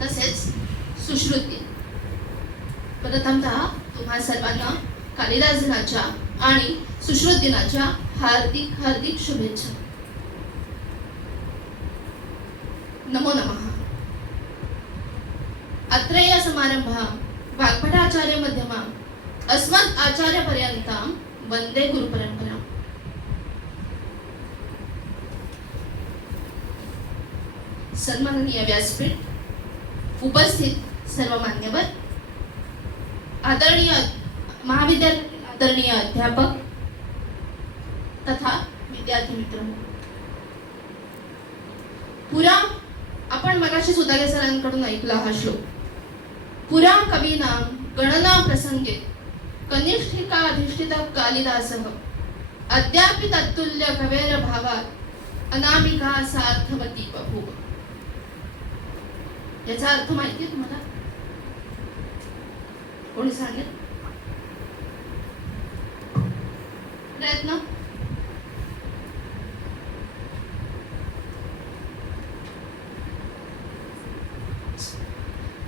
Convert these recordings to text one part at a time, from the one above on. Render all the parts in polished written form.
तसेच सुश्रुती. प्रथमतः तुम्हा सर्वांना कालिदास दिनाच्या आणि सुश्रुत दिनाच्या हार्दिक हार्दिक शुभेच्छा. नमो नमः. अत्रेय समारंभा वाग्भटाचार्य मध्यमा अस्मत् आचार्य पर्यंत वंदे गुरुपरंपरा. सन्माननीय व्यासपीठ, उपस्थित सर्व मान्यवर, आदरणीय महाविद्यालयातील आदरणीय अध्यापक तथा विद्यार्थी मित्र, पुरा आपण मगाशी सुधागे सरांकडून ऐकला हा श्लोक. पुरा कवीनां गणना प्रसंगे कनिष्ठिका अधिष्ठित कालिदासः अद्यापि तत्तुल्य कवेर भावात अनामिका सार्थवती बभूव. याचा अर्थ माहिती आहे तुम्हाला? कोणी सांगेल? प्रयत्न.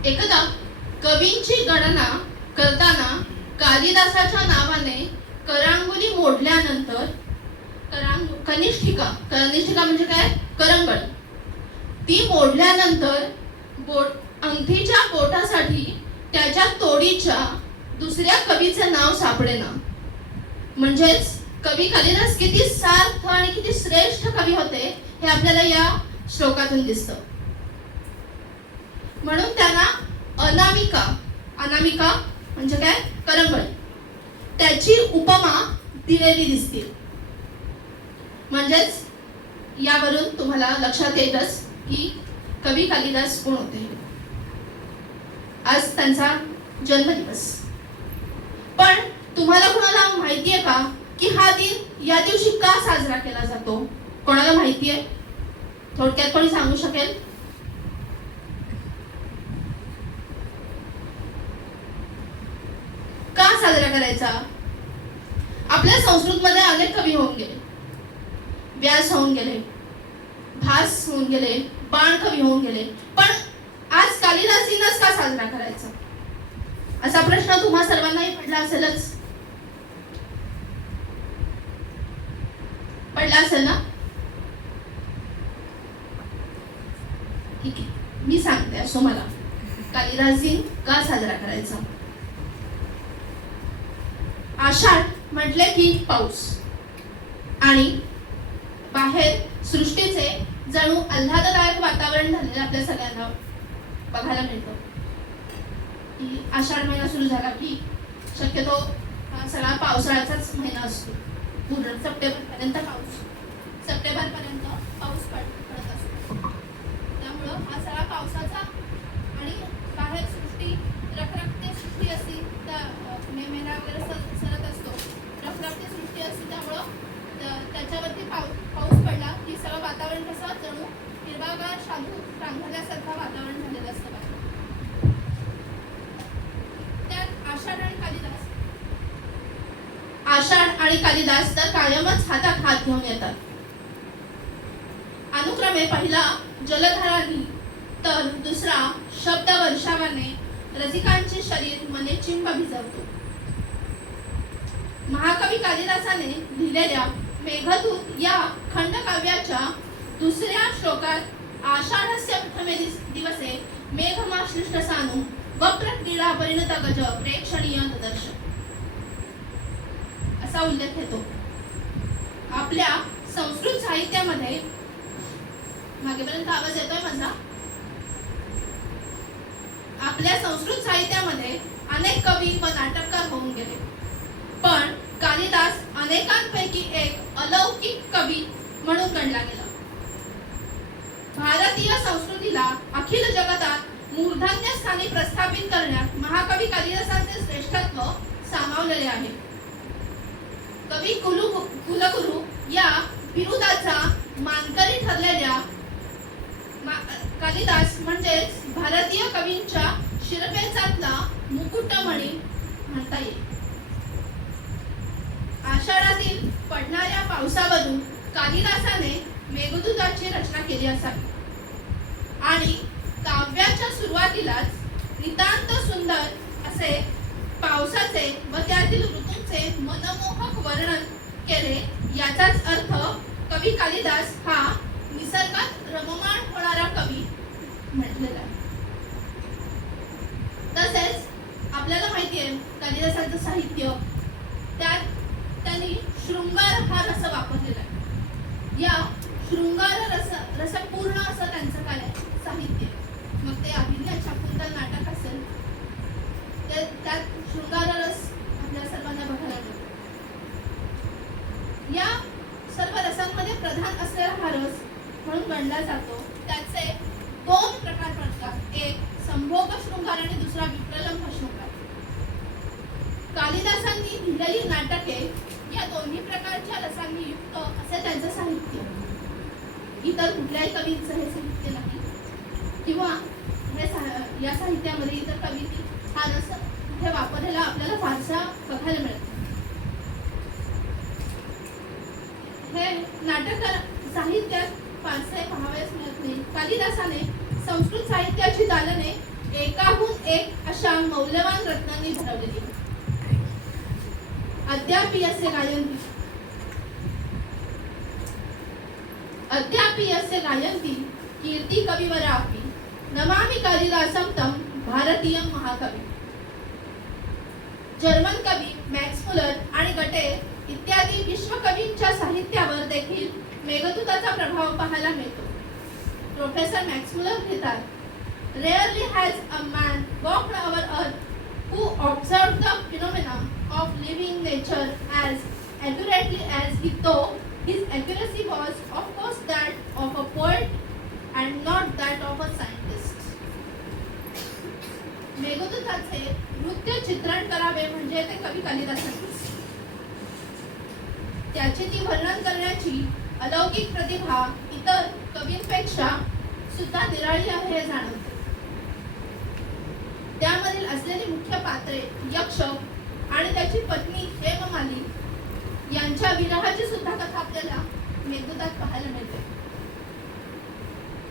एकदा कवींची गणना करताना कालिदासाच्या नावाने करांगुली मोडल्यानंतर कनिष्ठिका म्हणजे काय? करंगळ. ती मोडल्यानंतर अंगठीच्या बोटासाठी त्याच्या तोडीच्या दुसऱ्या कवीचे नाव सापडेना. म्हणजेच कवी कालिदास किती सार्थ आणि किती श्रेष्ठ कवी होते हे आपल्याला या श्लोकातून दिसतं. म्हणून त्यांना अनामिका म्हणजे काय? करंगळ, त्याची उपमा दिलेली दिसते. म्हणजेच यावरून तुम्हाला लक्षात येतच की कवी कालिदास कोण होते. आज त्यांचा जन्मदिवस. पण तुम्हाला कोणाला माहिती आहे का की हा दिन या दिवशी का साजरा केला जातो? कोणाला माहिती आहे? थोडक्यात कोणी सांगू शकेल? का साजरा करायचा? आपल्या संस्कृतमध्ये अनेक कवी होऊन गेले. व्यास होऊन गेले, भास होऊन गेले, बाण कवी होऊन गेले. पण आज कालिदास दिनच का साजरा करायचा असा प्रश्न तुम्हा सर्वांनाही पडला असेलच. पडला असेल ना? ठीक आहे, मी सांगते. असो, मला कालिदास दिन का साजरा करायचा? आषाढ म्हटले की पाऊस आणि बाहेर सृष्टीचे जणू आल्हाददायक वातावरण झालेलं आपल्या सगळ्यांना बघायला मिळतं. की आषाढ महिना सुरू झाला की शक्यतो हा सगळा पावसाळ्याचाच महिना असतो. पूर्ण सप्टेंबरपर्यंत पाऊस पडत असतो. त्यामुळं हा सगळा पावसाचा आणि बाहेर सृष्टी रखरखते सृष्टी असते. मे महिना वगैरे सरत असतो, रखरखते सृष्टी असते. त्यामुळं त्याच्यावरती पाऊस पडला की सगळं वातावरण कसं जणू हिरवागार शालू रांगल्यासारखं वातावरण झालेलं असतं. त्यात आषाढ आणि कालिदास तर कायमच हातात हात घेऊन येतात. अनुक्रमे पहिला जलधारांनी तर दुसरा शब्द वर्षावाने रसिकांचे शरीर मने चिंब भिजवतो. महाकवी कालिदासाने लिहिलेल्या मेघदूत या खंडकाव्याच्या दुसऱ्या श्लोकात आषाढस्य प्रथमे दिवसे मेघमाश्लिष्ट सानु वक्रक्रीडा परिणत गज प्रेक्षणीय ददर्श असा उल्लेख येतो. आपल्या संस्कृत साहित्यामध्ये, मागेपर्यंत आवाज येतोय माझा? आपल्या संस्कृत साहित्यामध्ये अनेक कवी व नाटककार होऊन गेले. पण कालिदास अनेकांपैकी एक अलौकिक कवी म्हणून गणला गेला. भारतीय संस्कृतीला अखिल जगतात मूर्धन्य स्थानी प्रस्थापित करण्यात महाकवी कालिदासांचे श्रेष्ठत्व सामावलेले आहे. कवी कुलगुरू या बिरुदाचा मानकरी ठरलेल्या कालिदास म्हणजेच भारतीय कवींच्या शिरपेचातला मुकुटमणी म्हणता येईल. आषाढातील पडणाऱ्या पावसावरून कालिदासाने मेघदूताची रचना केली असावी आणि काव्याच्या सुरुवात सुरुवातीलाच नितांत सुंदर असे पावसाचे व त्यातील ऋतूंचे मनमोहक वर्णन केले. याचाच अर्थ कवी कालिदास हा निसर्गात रममाण होणारा कवी म्हटलेला आहे. तसेच आपल्याला माहिती आहे कालिदासांचं साहित्य, त्यात त्यांनी शृंगार हा रस वापरलेला आहे. या शृंगार रसपूर्ण असं त्यांचं काय आहे साहित्य. मग ते अभिनय शाकुंतल नाटक असेल ते त्यात शृंगार रस आपल्या सर्वांना बघायला मिळतो. या सर्व रसांमध्ये प्रधान असलेला हा रस म्हणून गणला जातो. त्याचे दोन प्रकार पडतात, एक संभोग शृंगार आणि दुसरा विप्रलंभ शृंगार. कालिदासांनी लिहिलेली नाटके या दोन्ही प्रकारच्या रसांनी युक्त असे त्यांचं साहित्य. इतर कुठल्याही कवींचं हे साहित्य नाही किंवा या साहित्यामध्ये इतर कवींनी हा रस कुठे वापरलेला आपल्याला फारसा बघायला मिळत. हे नाटक साहित्यात फारसे पाहावयास मिळत नाही. कालिदासाने संस्कृत साहित्याची दालने एकाहून एक अशा मौल्यवान रत्नांनी भरवलेली. अद्यापि असे गायन्ति कीर्ति कविवरापि नमामि कालिदासं तं भारतीयं महाकवी. जर्मन कवी मॅक्स मुलर आणि गटे इत्यादी विश्वकवींच्या साहित्यावर देखील मेघदूताचा प्रभाव पाहायला मिळतो. प्रोफेसर मॅक्स मुलर लिहितात, Rarely has a man walked our earth who observed the phenomena of living nature as accurately as he thought. His accuracy was, of course, that of a poet and not that of a scientist. मेघदूताचे नृत्य चित्रण करावे म्हणजे ते कवी कालिदासांनी. त्याची ती वर्णन करण्याची अलौकिक प्रतिभा इतर कवींपेक्षा सुद्धा निराळी आहे हे जाणवते. त्यामधील असलेली मुख्य पात्रे यक्ष आणि त्याची पत्नी हेममालिनी यांच्या विरहाची सुद्धा कथा आपल्याला मेघदूतात पाहायला मिळते.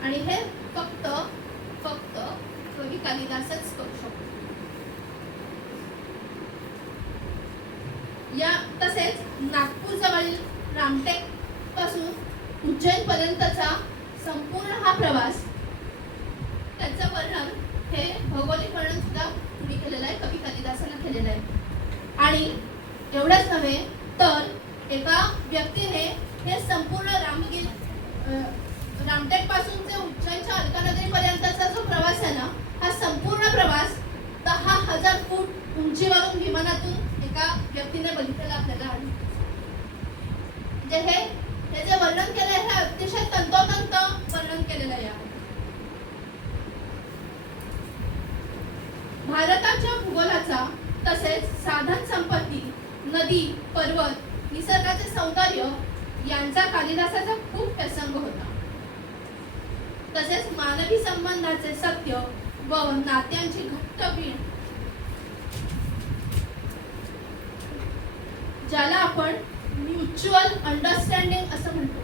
आणि हे फक्त कवी कालिदासच करू शकतो. या तसेच नागपूर जवळील रामटेक पासून उज्जैन पर्यंतचा संपूर्ण हा प्रवास, त्याचं वर्णन हे भौगोलिक वर्णन सुद्धा तुम्ही केलेलं आहे, कवी कालिदासानं केलेलं आहे. आणि एवढंच नव्हे तर एका व्यक्तीने हे संपूर्ण रामटेक पासून जे उज्जैनच्या अलकानगरी पर्यंतचा जो प्रवास आहे ना, हा संपूर्ण प्रवास 10,000 फूट उंचीवरून विमानातून एका व्यक्तीने बघितलेला आपल्याला आढळतो. म्हणजे हे जे वर्णन केलं आहे हे अतिशय तंतोतंत वर्णन केलेलं आहे. भारताच्या भूगोलाचा तसेच साधन संपत्ती, नदी, पर्वत, निसर्गाचे सौंदर्य यांचा कालिदासाचा खूप प्रसंग होता. तसेच मानवी संबंधाचे सत्य व नात्यांची घट्ट वीण, ज्याला आपण म्युच्युअल अंडरस्टँडिंग असं म्हणतो,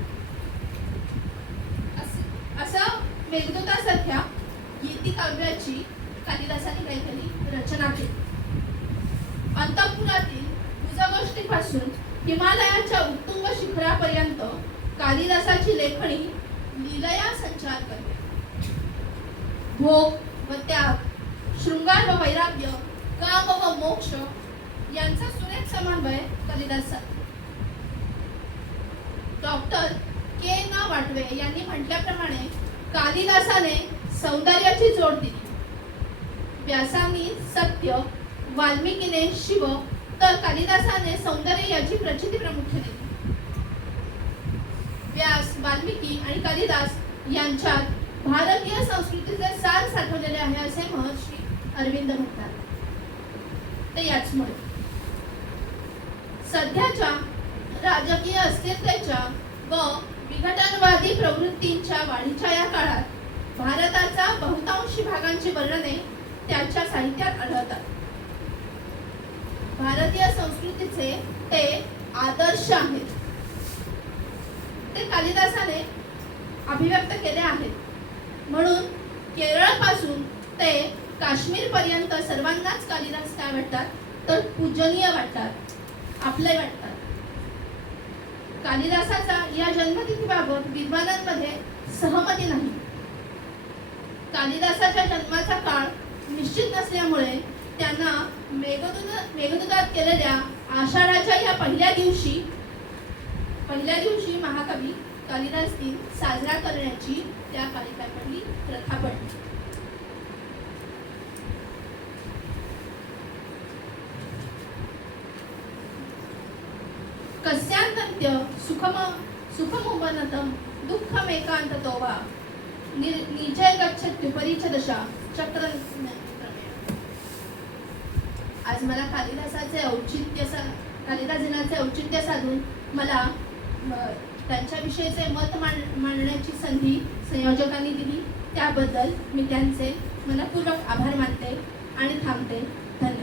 असं मेघदूतासारख्या गीती काव्याची कालिदासाने काहीतरी रचना केली. अंतःपुरातील भुजगोष्ठीपासून हिमालयाच्या उत्तुंग शिखरापर्यंत कालिदासाची लेखणी लीलया संचार करते. भोग व त्याग, शृंगार व वैराग्य, काम व मोक्ष यांचा सुरेख समन्वय कालिदासात. डॉक्टर के ना वाटवे यांनी म्हटल्याप्रमाणे कालिदासाने सौंदर्याची जोड दिली. व्यासांनी सत्य, वाल्मिकीने शिव, तर कालिदासाने सौंदर्य याची प्रचिती प्रामुख्याने दिली. व्यास, वाल्मिकी आणि कालिदास यांच्यात भारतीय संस्कृतीचे सार साठवलेले आहे असे महर्षी अरविंद म्हणतात. ते याचमुळे सध्याच्या राजकीय अस्थिरतेच्या व विघटनवादी प्रवृत्तींच्या वाढीच्या या काळात भारताचा बहुतांशी भागांची वर्णने त्याच्या साहित्यात आढळतात. भारतीय संस्कृतीचे ते आदर्श आहेत. ते कालिदासाने अभिव्यक्त केले आहेत. म्हणून केरळ पासून ते काश्मीर पर्यंत सर्वांनाच कालिदास काय वाटतात तर पूजनीय वाटतात, आपले वाटतात. कालिदासाचा या जन्मतिथीबाबत विद्वानांमध्ये सहमती नाही. कालिदासाच्या जन्माचा काळ निश्चित नसल्यामुळे त्यांना मेघदूतात केलेल्या आषाढाच्या या पहिल्या दिवशी महाकवी कालिदास दिन साजरा करण्याची त्या कालिदासाची प्रथा पडली. कस्यांतंत्य सुखमुपनतं दुःखमेकान्ततो वा निजय गच्छत्युपरीच दशा चक्र. आज मला कालिदास दिनाचे औचित्य साधून मला त्यांच्याविषयीचे मत मांडण्याची संधी संयोजकांनी दिली. त्याबद्दल मी त्यांचे मनपूर्वक आभार मानते आणि थांबते. धन्यवाद.